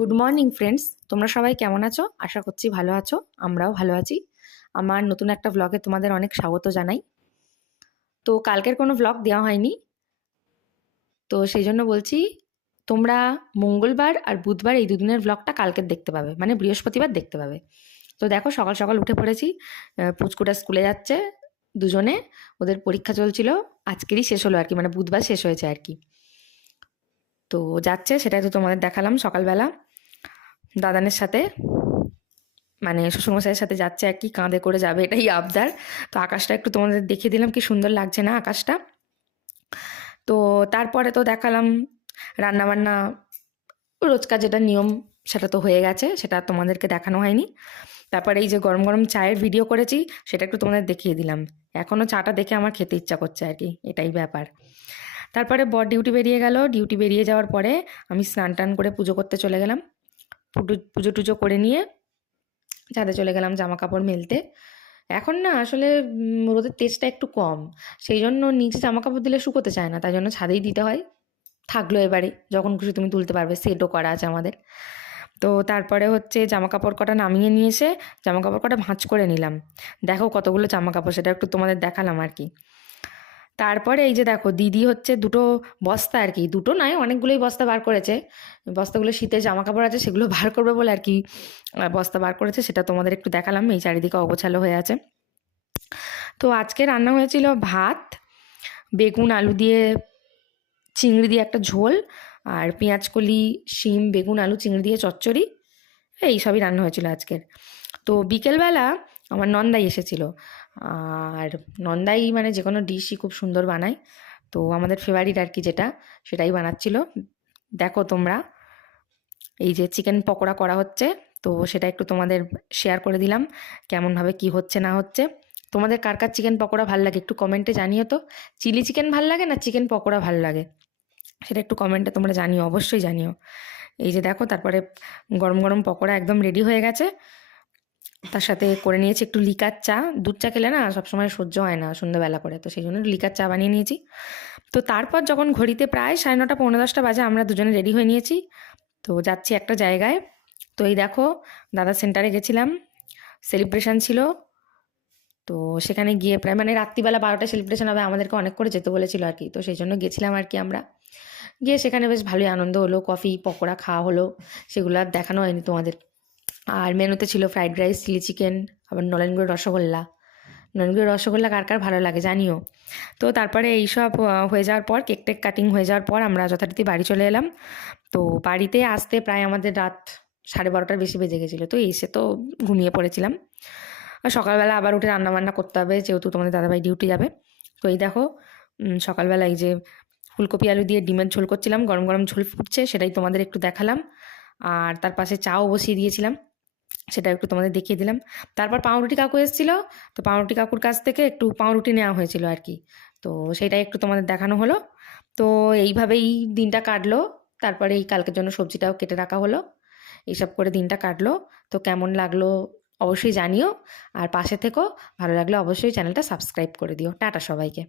Good morning friends, তোমরা সবাই কেমন আছো? আশা করছি ভালো আছো। আমরাও ভালো আছি। আমার নতুন একটা ব্লগে তোমাদের অনেক স্বাগত জানাই। তো কালকের কোনো ব্লগ দেওয়া হয়নি, তো সেই জন্য বলছি তোমরা মঙ্গলবার আর বুধবার এই দুদিনের ব্লগটা কালকের দেখতে পাবে, মানে বৃহস্পতিবার দেখতে পাবে। তো দেখো সকাল সকাল উঠে পড়েছি। পুচকুটা স্কুলে যাচ্ছে, দুজনে। ওদের পরীক্ষা চলছিল, আজকেরই শেষ হলো আর কি, মানে বুধবার শেষ হয়েছে আর কি। তো যাচ্ছে, সেটাই তো তোমাদের দেখালাম সকালবেলা দাদানের সাথে, মানে শ্বশুরমশাইয়ের সাথে যাচ্ছে আর কি, কাঁধে করে যাবে, এটাই আবদার। তো আকাশটা একটু তোমাদের দেখিয়ে দিলাম, কি সুন্দর লাগছে না আকাশটা। তো তারপরে তো দেখালাম রান্নাবান্না, রোজকার যেটা নিয়ম সেটা তো হয়ে গেছে, সেটা তোমাদেরকে দেখানো হয়নি। তারপরে এই যে গরম গরম চায়ের ভিডিও করেছি, সেটা একটু তোমাদের দেখিয়ে দিলাম। এখনও চাটা দেখে আমার খেতে ইচ্ছা করছে আর কি, এটাই ব্যাপার। তারপরে বর ডিউটি বেরিয়ে গেল। ডিউটি বেরিয়ে যাওয়ার পরে আমি স্নান টান করে পুজো করতে চলে গেলাম। পুজো টুজো করে নিয়ে ছাদে চলে গেলাম জামা কাপড় মেলতে। এখন না আসলে রোদের তেজটা একটু কম, সেই জন্য নিচে জামা কাপড় দিলে শুকোতে চায় না, তাই জন্য ছাদেই দিতে হয়। থাকলো এবারে, যখন খুশি তুমি তুলতে পারবে, সেটও করা আছে আমাদের। তো তারপরে হচ্ছে জামা কাপড় কটা নামিয়ে নিয়ে এসে জামা কাপড় কটা ভাঁজ করে নিলাম। দেখো কতগুলো জামা কাপড়, সেটা একটু তোমাদের দেখালাম আর কি। তারপরে এই যে দেখো দিদি হচ্ছে দুটো বস্তা আর কি, দুটো নয় অনেকগুলোই বস্তা বার করেছে। বস্তাগুলো শীতের জামা কাপড় আছে, সেগুলো বার করবে বলে আর কি বস্তা বার করেছে, সেটা তোমাদের একটু দেখালাম। এই চারিদিকে অগোছালো হয়ে আছে। তো আজকে রান্না হয়েছিল ভাত, বেগুন আলু দিয়ে, চিংড়ি দিয়ে একটা ঝোল, আর পেঁয়াজ কলি, শিম, বেগুন, আলু, চিংড়ি দিয়ে চচ্চড়ি, এই সবই রান্না হয়েছিল আজকের। তো বিকেলবেলা আমার নন্দাই এসেছিল। আর নন্দাই মানে যে কোনো ডিশই খুব সুন্দর বানায়, তো আমাদের ফেভারিট আর কি যেটা, সেটাই বানাচ্ছিল। দেখো তোমরা, এই যে চিকেন পকোড়া করা হচ্ছে, তো সেটা একটু তোমাদের শেয়ার করে দিলাম, কেমনভাবে কি হচ্ছে না হচ্ছে। তোমাদের কার কার চিকেন পকোড়া ভাল লাগে একটু কমেন্টে জানিও তো। চিলি চিকেন ভাল লাগে না চিকেন পকোড়া ভাল লাগে, সেটা একটু কমেন্টে তোমরা জানিও, অবশ্যই জানিও। এই যে দেখো, তারপরে গরম গরম পকোড়া একদম রেডি হয়ে গেছে। তার সাথে করে নিয়েছি একটু লিকার চা। দুধ চা খেলে না সবসময় সহ্য হয় না সন্ধ্যাবেলা করে, তো সেই জন্য লিকার চা বানিয়ে নিয়েছি। তো তারপর যখন ঘড়িতে প্রায় 9:30 পৌনে 10টা বাজে, আমরা দুজনে রেডি হয়ে নিয়েছি। তো যাচ্ছি একটা জায়গায়। তো এই দেখো, দাদা সেন্টারে গেছিলাম, সেলিব্রেশন ছিল। তো সেখানে গিয়ে প্রায় মানে রাত্রিবেলা 12টা সেলিব্রেশন হবে, আমাদেরকে অনেক করে যেতে বলেছিল আর কি, তো সেই জন্য গেছিলাম আর কি। আমরা গিয়ে সেখানে বেশ ভালোই আনন্দ হলো, কফি পকোড়া খাওয়া হলো, সেগুলো আর দেখানো হয়নি তোমাদের। আর মেনুতে ছিল ফ্রাইড রাইস, চিলি চিকেন, আবার নলেনগুড়ের রসগোল্লা। নলেনগুড়ের রসগোল্লা কার কার ভালো লাগে জানিও। তো তারপরে এইসব হয়ে যাওয়ার পর, কেক টেক কাটিং হয়ে যাওয়ার পর আমরা যথারীতি বাড়ি চলে এলাম। তো বাড়িতে আসতে প্রায় আমাদের রাত 12:30টার বেশি বেজে গেছিলো। তো এসে তো ঘুমিয়ে পড়েছিলাম। আর সকালবেলা আবার উঠে রান্নাবান্না করতে হবে, যেহেতু তোমাদের দাদাভাই ডিউটি যাবে। তো এই দেখো, সকালবেলা এই যে ফুলকপি আলু দিয়ে ডিমের ঝোল করছিলাম, গরম গরম ঝোল ফুটছে, সেটাই তোমাদের একটু দেখালাম। আর তার পাশে চাও বসিয়ে দিয়েছিলাম, সেটা একটু তোমাদের দেখিয়ে দিলাম। তারপর পাউরুটি কাকু এসেছিলো, তো পাউরুটি কাকুর কাছ থেকে একটু পাউরুটি নেওয়া হয়েছিল আর কি, তো সেটাই একটু তোমাদের দেখানো হলো। তো এইভাবেই দিনটা কাটলো। তারপরে এই কালকের জন্য সবজিটাও কেটে রাখা হলো, এইসব করে দিনটা কাটলো। তো কেমন লাগলো অবশ্যই জানিও, আর পাশে থেকো। ভালো লাগলে অবশ্যই চ্যানেলটা সাবস্ক্রাইব করে দিও। টাটা সবাইকে।